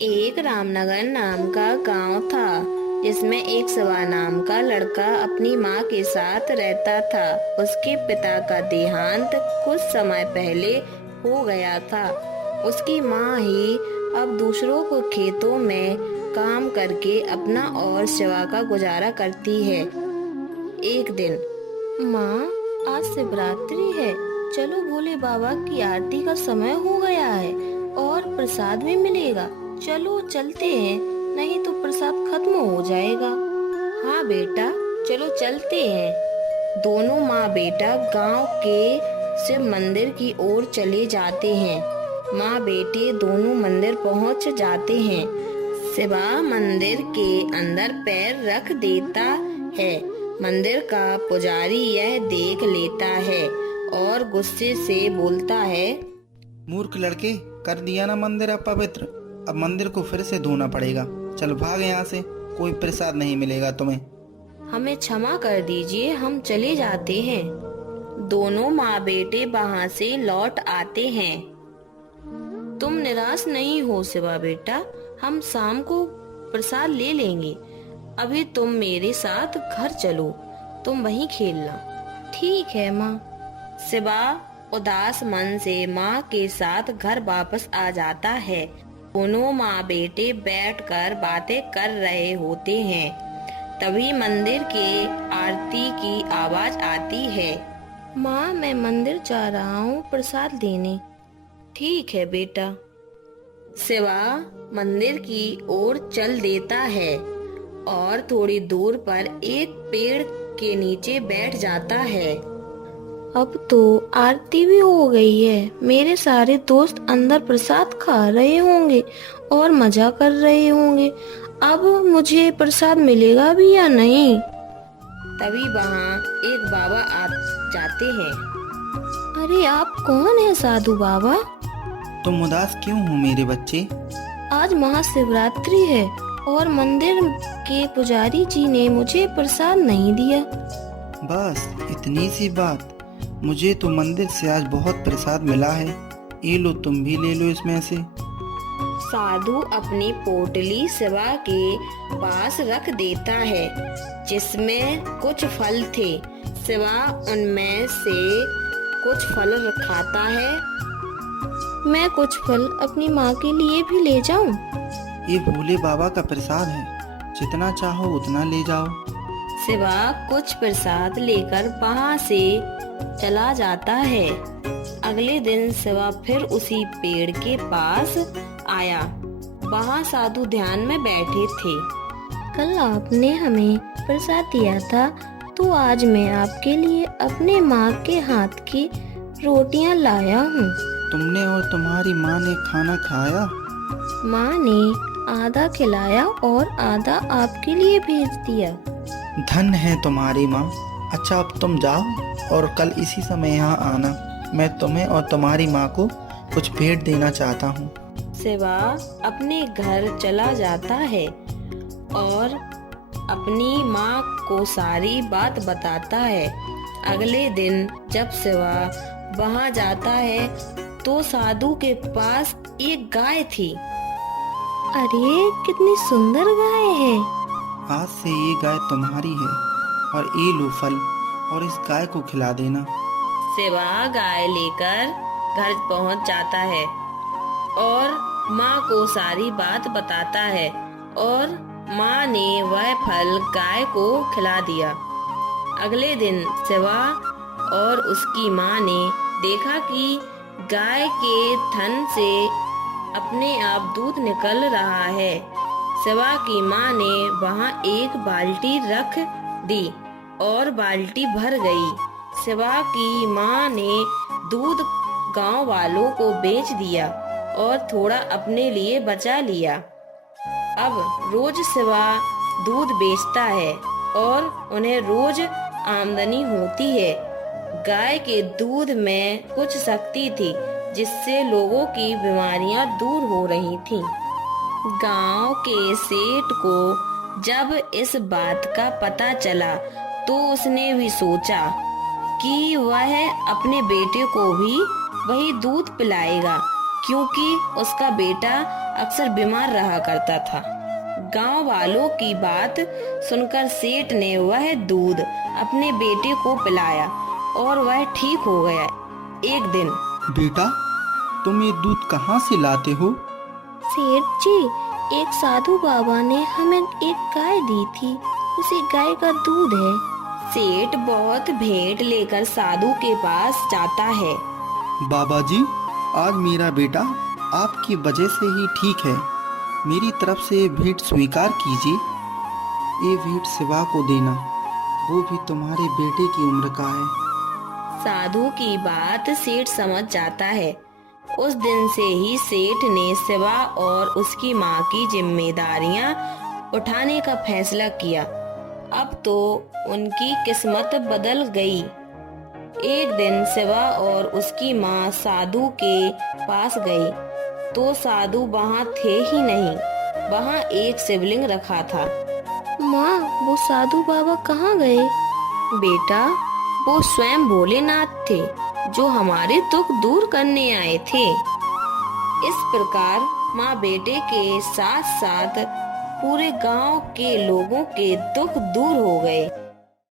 एक रामनगर नाम का गांव था जिसमें एक शिवा नाम का लड़का अपनी माँ के साथ रहता था। उसके पिता का देहांत कुछ समय पहले हो गया था। उसकी माँ ही अब दूसरों को खेतों में काम करके अपना और शिवा का गुजारा करती है। एक दिन, माँ, आज शिवरात्रि है, चलो भोले बाबा की आरती का समय हो गया है और प्रसाद भी मिलेगा। चलो चलते हैं, नहीं तो प्रसाद खत्म हो जाएगा। हाँ बेटा, चलो चलते हैं। दोनों माँ बेटा गांव के शिव मंदिर की ओर चले जाते हैं। माँ बेटे दोनों मंदिर पहुंच जाते हैं। शिवा मंदिर के अंदर पैर रख देता है। मंदिर का पुजारी यह देख लेता है और गुस्से से बोलता है, मूर्ख लड़के, कर दिया ना मंदिर अपवित्र। अब मंदिर को फिर से धोना पड़ेगा। चलो भाग यहाँ से, कोई प्रसाद नहीं मिलेगा तुम्हें। हमें क्षमा कर दीजिए, हम चले जाते हैं। दोनों माँ बेटे वहाँ से लौट आते हैं। तुम निराश नहीं हो शिवा बेटा, हम शाम को प्रसाद ले लेंगे। अभी तुम मेरे साथ घर चलो, तुम वहीं खेलना। ठीक है माँ। शिवा उदास मन से माँ के साथ घर वापस आ जाता है। दोनों माँ बेटे बैठकर बातें कर रहे होते हैं। तभी मंदिर के आरती की आवाज आती है। माँ, मैं मंदिर जा रहा हूँ प्रसाद देने। ठीक है बेटा। शिवा मंदिर की ओर चल देता है और थोड़ी दूर पर एक पेड़ के नीचे बैठ जाता है। अब तो आरती भी हो गई है। मेरे सारे दोस्त अंदर प्रसाद खा रहे होंगे और मजा कर रहे होंगे। अब मुझे प्रसाद मिलेगा भी या नहीं? तभी वहाँ एक बाबा आ जाते हैं। अरे आप कौन है साधु बाबा? तुम उदास क्यों हो मेरे बच्चे? आज महाशिवरात्रि है और मंदिर के पुजारी जी ने मुझे प्रसाद नहीं दिया। बस इतनी सी बात? मुझे तो मंदिर से आज बहुत प्रसाद मिला है। ये लो, तुम भी ले लो इसमें से। साधु अपनी पोटली शिवा के पास रख देता है जिसमें कुछ फल थे। शिवा उनमें से कुछ फल खाता है। मैं कुछ फल अपनी माँ के लिए भी ले जाऊं? ये भोले बाबा का प्रसाद है, जितना चाहो उतना ले जाओ। शिवा कुछ प्रसाद लेकर वहाँ से चला जाता है। अगले दिन शिवा फिर उसी पेड़ के पास आया। वहाँ साधु ध्यान में बैठे थे। कल आपने हमें प्रसाद दिया था, तो आज मैं आपके लिए अपने माँ के हाथ की रोटियाँ लाया हूँ। तुमने और तुम्हारी माँ ने खाना खाया? माँ ने आधा खिलाया और आधा आपके लिए भेज दिया। धन है तुम्हारी माँ। अच्छा, अब तुम जाओ और कल इसी समय यहाँ आना। मैं तुम्हें और तुम्हारी माँ को कुछ भेंट देना चाहता हूँ। शिवा अपने घर चला जाता है और अपनी माँ को सारी बात बताता है। अगले दिन जब शिवा वहाँ जाता है तो साधु के पास एक गाय थी। अरे कितनी सुंदर गाय है। आज से ये गाय तुम्हारी है और ये लो फल, और इस गाय को खिला देना। शिवा गाय लेकर घर पहुंच जाता है और माँ को सारी बात बताता है और माँ ने वह फल गाय को खिला दिया। अगले दिन शिवा और उसकी माँ ने देखा कि गाय के थन से अपने आप दूध निकल रहा है। शिवा की माँ ने वहाँ एक बाल्टी रख दी और बाल्टी भर गई। शिवा की माँ ने दूध गांव वालों को बेच दिया और थोड़ा अपने लिए बचा लिया। अब रोज शिवा दूध बेचता है और उन्हें रोज आमदनी होती है। गाय के दूध में कुछ शक्ति थी जिससे लोगों की बीमारियां दूर हो रही थीं। गांव के सेठ को जब इस बात का पता चला तो उसने भी सोचा कि वह अपने बेटे को भी वही दूध पिलाएगा, क्योंकि उसका बेटा अक्सर बीमार रहा करता था। गांव वालों की बात सुनकर सेठ ने वह दूध अपने बेटे को पिलाया और वह ठीक हो गया। एक दिन, बेटा, तुम ये दूध कहाँ से लाते हो? सेठ जी, एक साधु बाबा ने हमें एक गाय दी थी, उसी गाय का दूध है। सेठ बहुत भेंट लेकर साधु के पास जाता है। बाबा जी, आज मेरा बेटा आपकी वजह से ही ठीक है। मेरी तरफ से भेंट स्वीकार कीजिए। ये भेंट शिवा को देना, वो भी तुम्हारे बेटे की उम्र का है। साधु की बात सेठ समझ जाता है। उस दिन से ही सेठ ने शिवा और उसकी माँ की जिम्मेदारियां उठाने का फैसला किया। अब तो उनकी किस्मत बदल गई। एक दिन शिवा और उसकी माँ साधु के पास गई तो साधु वहाँ थे ही नहीं। वहाँ एक शिवलिंग रखा था। माँ, वो साधु बाबा कहाँ गए? बेटा, वो स्वयं भोलेनाथ थे जो हमारे दुख दूर करने आए थे। इस प्रकार माँ बेटे के साथ साथ पूरे गांव के लोगों के दुख दूर हो गए।